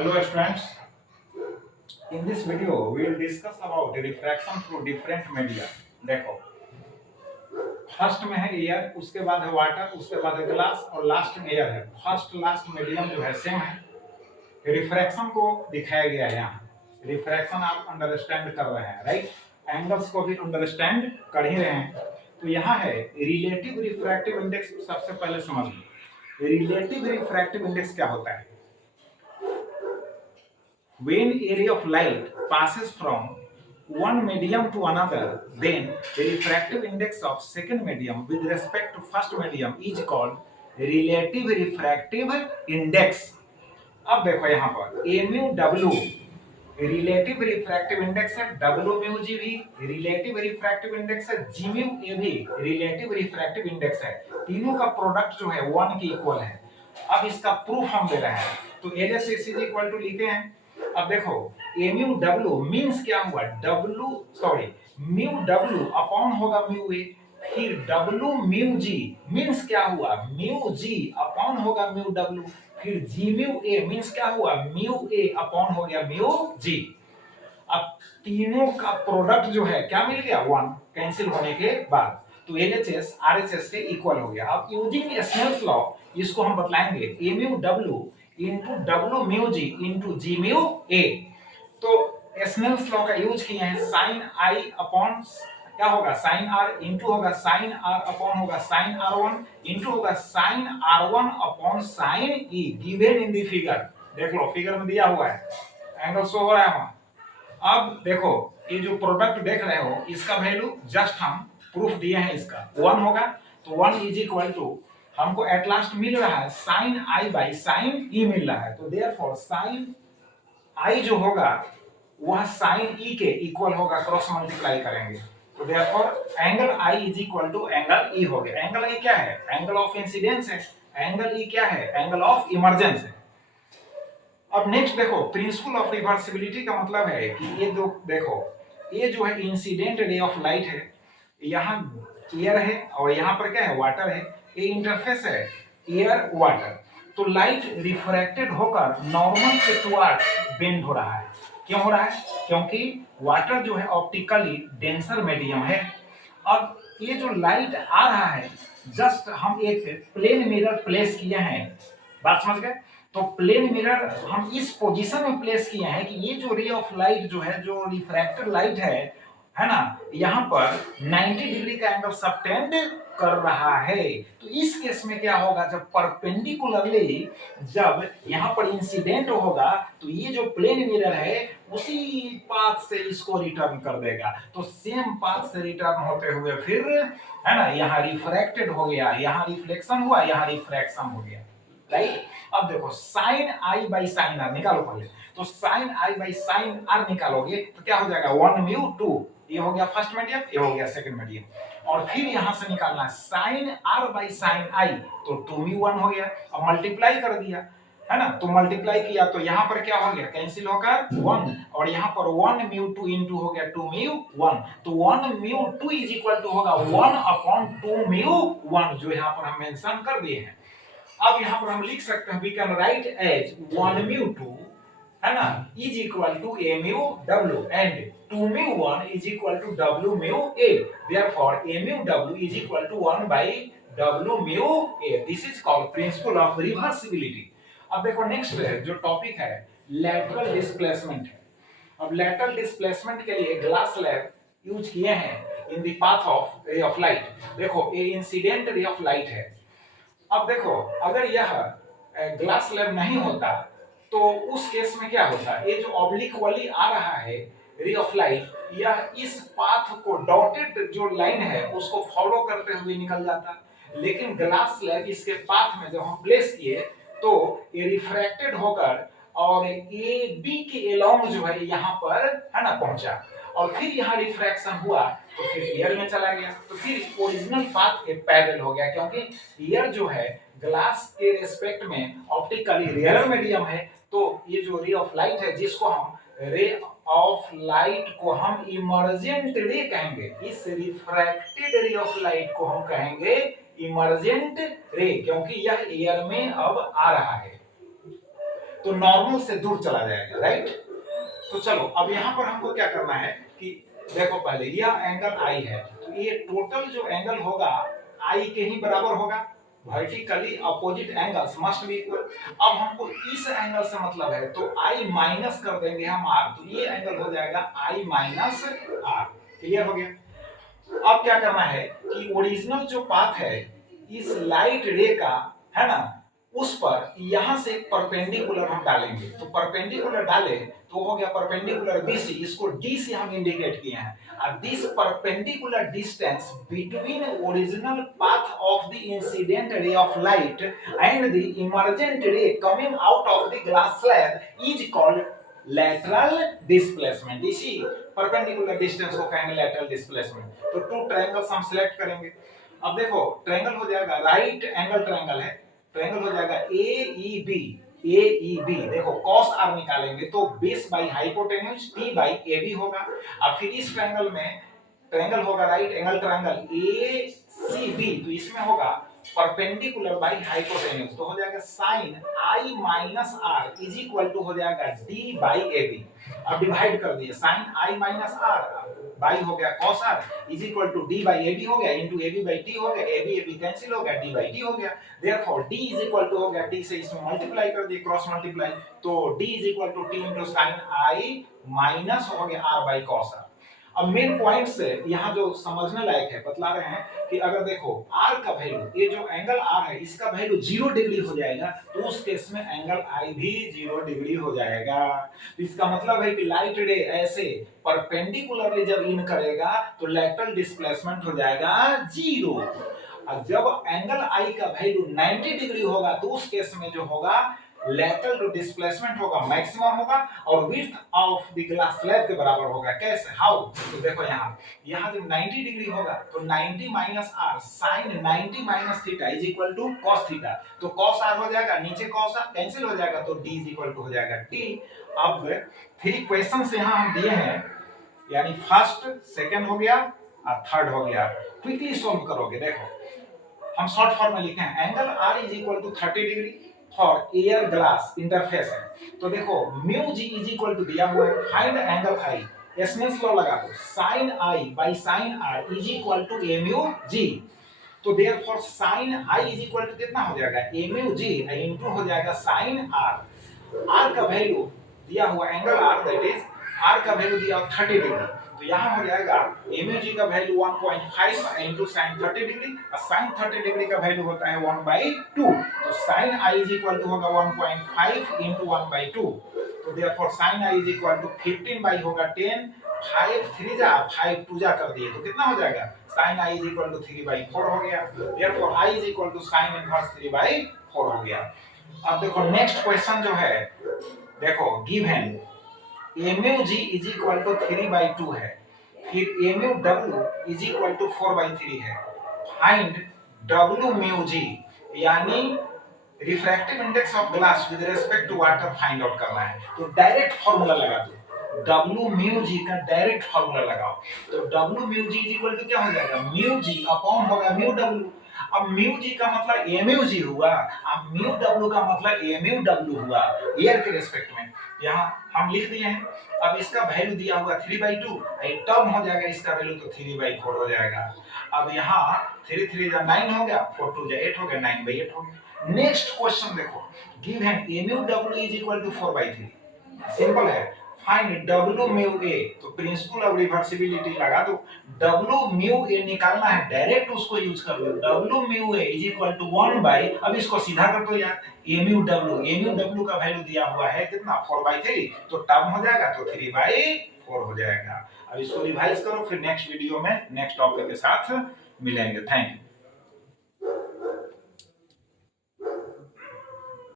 Hello students, in this video we will discuss about refraction through different media. देखो first में है air, उसके बाद है वाटर, उसके बाद है ग्लास और लास्ट में एयर है। फर्स्ट लास्ट मीडियम जो है सेम है। रिफ्रैक्शन को दिखाया गया है यहाँ। रिफ्रैक्शन आप अंडरस्टैंड कर रहे हैं, राइट? एंगल्स को भी अंडरस्टैंड कर ही रहे हैं। तो यहाँ है रिलेटिव रिफ्रैक्टिव इंडेक्स। सबसे पहले समझ लो रिलेटिव रिफ्रैक्टिव इंडेक्स क्या होता है। When a ray of light passes from one medium to another, then the refractive index of second medium with respect to first medium is called relative refractive index. अब देखो यहाँ पर a mu डब्ल्यू relative refractive index है, डब्ल्यू mu g भी relative refractive index है, जी mu ए भी रिलेटिव रिफ्रैक्टिव इंडेक्स है। तीनों का प्रोडक्ट जो है 1 के इक्वल है। अब इसका प्रूफ हम दे रहे हैं, तो L S is equal to लिखते हैं। अब देखो ए म्यू डब्ल्यू मींस क्या हुआ, म्यू डब्ल्यू अपॉन होगा म्यू ए, फिर डब्ल्यू म्यू जी मींस क्या हुआ, म्यू जी अपॉन होगा म्यू डब्ल्यू, फिर जी म्यू ए मींस क्या हुआ, म्यू ए अपॉन हो गया म्यू जी। अब तीनों का प्रोडक्ट जो है क्या मिल गया, 1 कैंसिल होने के बाद, तो एलएचएस आरएचएस से इक्वल हो गया। अब यूजिंग स्नेल्स लॉ इसको हम बतलाएंगे A mu W into W mu G into G mu A. तो स्नेल्स लॉ का यूज किए हैं, साइन आई अपॉन क्या होगा, साइन आर इनटू होगा साइन आर अपॉन होगा साइन आर वन इनटू होगा sine R one upon sine E given in the figure. देख लो फिगर में दिया हुआ है, एंगल शो हो रहा है वहां। अब देखो ये जो प्रोडक्ट देख रहे हो इसका वैल्यू जस्ट हम प्रूफ दिए हैं, इसका 1 होगा। तो 1 इज इक्वल टू हमको एट लास्ट मिल रहा है साइन आई बाई साइन ई मिल रहा है। तो देयरफॉर साइन आई जो होगा वह साइन ई के इक्वल होगा, क्रॉस मल्टीप्लाई करेंगे। तो therefore angle I is equal to angle E हो गया। एंगल आई क्या है, एंगल ऑफ इंसिडेंस है। एंगल ई क्या है, एंगल ऑफ इमर्जेंस है। अब नेक्स्ट देखो प्रिंसिपल ऑफ रिवर्सिबिलिटी का मतलब है कि ये दो देखो, ये जो है इंसिडेंट रे ऑफ लाइट है, यहाँ एयर है और यहाँ पर क्या है, वाटर है। ये इंटरफेस है एयर वाटर। तो लाइट रिफ्रैक्टेड होकर नॉर्मल के टुवर्ड्स बेंड हो रहा है। क्यों हो रहा है, क्योंकि वाटर जो है ऑप्टिकली डेंसर मीडियम है। अब ये जो लाइट आ रहा है, जस्ट हम एक प्लेन मिरर प्लेस किए हैं, बात समझ गए। तो प्लेन मिरर हम इस पोजीशन में प्लेस किए हैं कि ये जो रे ऑफ लाइट जो है, जो रिफ्रैक्टेड लाइट है ना, यहाँ पर 90 डिग्री का एंगल सबटेंड कर रहा है। तो इस केस में क्या होगा, जब परपेंडिकुलरली जब यहाँ पर इंसिडेंट होगा तो ये जो प्लेन मिरर है उसी पाथ से इसको रिटर्न कर देगा। तो सेम पाथ से रिटर्न होते हुए फिर है ना, यहाँ रिफ्रैक्टेड हो गया, यहाँ रिफ्लेक्शन हुआ, यहाँ रिफ्रैक्शन हो गया, राइट। अब देखो sine I by sine R निकालो पहले। तो sine I by sine R निकालोगे तो क्या हो जाएगा, 1 म्यू 2, ये हो गया फर्स्ट मीडियम, ये हो गया सेकंड मीडियम। और फिर यहां से निकालना साइन आर बाई साइन आई, तो 2 म्यू 1 हो गया। अब मल्टीप्लाई कर दिया है ना, तो मल्टीप्लाई किया तो यहाँ पर क्या हो गया, कैंसिल होकर 1, और यहाँ पर 1 म्यू 2 इनटू हो गया 2 म्यू 1। तो 1 म्यू 2 इज इक्वल टू होगा 1 अपॉन 2 म्यू 1, जो यहाँ पर हम मेंशन कर दिए हैं। अब यहाँ पर हम लिख सकते हैं, we can write as 1 mu 2 है ना is equal to A mu W and 2 mu 1 is equal to W mu A. Therefore A mu W is equal to 1 by W mu A. This is called principle of reversibility. अब देखो next जो topic है lateral displacement है। अब lateral displacement के लिए glass slab use किए हैं in the path of ray of light. देखो ये इंसिडेंट रे ऑफ लाइट है। अब देखो अगर यह ग्लास स्लैब नहीं होता तो उस केस में क्या होता, ये जो ऑब्लिक वाली आ रहा है रे ऑफ लाइट, यह इस पाथ को डॉटेड जो लाइन है उसको फॉलो करते हुए निकल जाता। लेकिन ग्लास स्लैब इसके पाथ में जब हम प्लेस किए तो ये रिफ्रैक्टेड होकर और ए बी के एलोंग जो है यहाँ पर है ना पहुंचा, और फिर यहाँ रिफ्रैक्शन हुआ तो फिर एयर में चला गया, तो फिर ओरिजिनल पाथ के पैरेलल हो गया। क्योंकि एयर जो है ग्लास के रेस्पेक्ट में ऑप्टिकली रेयर मीडियम है, तो ये जो रे ऑफ लाइट है, जिसको हम रे ऑफ लाइट को हम इमर्जेंट रे कहेंगे, इस रिफ्रैक्टेड रे ऑफ लाइट को हम कहेंगे इमर्जेंट रे, क्योंकि यह एयर में अब आ रहा है। तो नॉर्मल से दूर चला जाएगा, राइट। तो चलो अब यहाँ पर हमको क्या करना है कि देखो पहले यह एंगल आई है, तो ये टोटल जो एंगल होगा आई के ही बराबर होगा, vertically opposite angles must be equal. अब हमको इस एंगल से मतलब है, तो आई माइनस कर देंगे हम आर, तो ये एंगल हो जाएगा आई माइनस आर। क्लियर हो गया। अब क्या करना है कि ओरिजिनल जो पाथ है इस लाइट रे का, है ना, उस पर यहां से परपेंडिकुलर हम डालेंगे, तो परपेंडिकुलर डाले तो हो गया परपेंडिकुलर BC, इसको D से हम इंडिकेट किए हैं। और this perpendicular distance between original path of the incident ray of light and the emergent ray coming out of the glass slab is called lateral displacement। इसी परपेंडिकुलर डिस्टेंस को कहेंगे lateral displacement। तो two triangles हम select करेंगे। अब देखो triangle हो जाएगा, राइट एंगल ट्रायंगल है, ट्रायंगल हो जाएगा AEB। देखो cos r निकालेंगे तो base by hypotenuse T by AB होगा। अब फिर इस ट्रायंगल में ट्रायंगल होगा राइट एंगल ट्रायंगल ACB, तो इसमें होगा परपेंडिकुलर बाई हाइपोटेन्यूज, तो हो जाएगा sin I minus R is equal to हो जाएगा D बाई AB। अब डिवाइड कर दिए, sin I minus R by हो गया cos r is equal to D by AB हो गया, इंटू AB बाई T हो गया, AB कैंसिल हो गया, D बाई T हो गया। Therefore D is equal to हो गया T से इसमें मल्टीप्लाई कर दिए, क्रॉस मल्टीप्लाई, तो D is equal to T into sin I minus हो गया R बाई cos r। अब मेन पॉइंट से यहाँ जो समझने लायक है बतला रहे हैं कि अगर देखो R का वैल्यू, ये जो एंगल R है इसका वैल्यू 0 डिग्री हो जाएगा, तो उस केस में एंगल I भी 0 डिग्री हो जाएगा। तो इसका मतलब है कि लाइट रे ऐसे परपेंडिकुलरली जब इन करेगा तो लेटरल डिस्प्लेसमेंट हो जाएगा 0। और जब एंगल I का वैल्यू 90 डिग्री होगा तो उस केस में जो होगा लेटरल जो डिस्प्लेसमेंट होगा मैक्सिमम होगा और width of the glass slab के बराबर होगा। कैसे, हाउ, तो देखो यहाँ जब 90 डिग्री होगा तो 90 minus R sine 90 minus theta is equal to cos theta, तो कॉस आर हो जाएगा, नीचे कॉस आर कैंसिल हो जाएगा, तो डी इज इक्वल टू हो जाएगा टी। अब 3 क्वेश्चंस यहाँ हम दिए हैं, यानी फर्स्ट सेकंड हो गया और थर्ड हो गया, क्विकली सॉल्व करोगे। देखो हम शॉर्ट फॉर्म में लिखे हैं, angle R is equal to 30 degree for air glass interface है, तो देखो mu G is equal to दिया हुआ है, find angle I, Snell's law लगा दो, sin I by sin R is equal to a mu G, तो therefore sin I is equal to कितना हो जाएगा a म्यू G इनटू हो जाएगा sin R। R का वैल्यू दिया हुआ angle R, that is R का वैल्यू दिया 30 डिग्री, तो यहाँ हो जाएगा MUG का वैल्यू 1.5 इनटू sin 30 डिग्री, और sin 30 डिग्री का वैल्यू होता है 1/2, तो sin I is equal to होगा 1.5 इनटू 1/2, तो therefore sin I is equal to 15 by होगा 10, 5 3 जा 5 2 जा कर दिए तो कितना हो जाएगा sin I is equal to 3/4 हो गया, therefore I is equal to sin inverse 3/4 हो गया। अब देखो नेक्स्ट क्वेश्चन जो है, देखो given MUG is equal to 3/2 है, फिर MUW इज इक्वल टू 4/3 है, फाइंड WMUG यानी refractive index of glass with respect to water find out करना है, तो डायरेक्ट फार्मूला लगा दो, WMUG का डायरेक्ट फार्मूला लगाओ, तो WMUG इज इक्वल टू क्या हो जाएगा μg अपॉन होगा μw। अब μg का मतलब MUG हुआ, अब μw का मतलब MUW हुआ एयर के रिस्पेक्ट में, यहाँ हम लिख दिए हैं। अब इसका वैल्यू दिया हुआ 3/2, ये टर्म हो जाएगा इसका वैल्यू तो 3/4 हो जाएगा। अब यहाँ 3 3 जा 9 हो गया, 4 2 जा 8 हो गया, 9/8 हो गया। नेक्स्ट क्वेश्चन देखो, given MUW is equal to 4/3, simple है, फाइंड W म्यू A, तो प्रिंसिपल ऑफ रिवर्सिबिलिटी लगा दो, W म्यू A निकालना है, डायरेक्ट उसको यूज कर लो, W mu A is equal to 1 by, अब इसको सीधा कर दो यार, MUW का वैल्यू दिया हुआ है कितना 4/3, तो टर्म हो जाएगा तो 3/4 हो जाएगा। अब इसको रिवाइज करो, फिर नेक्स्ट वीडियो में नेक्स्ट टॉपिक के साथ मिलेंगे। Thank you.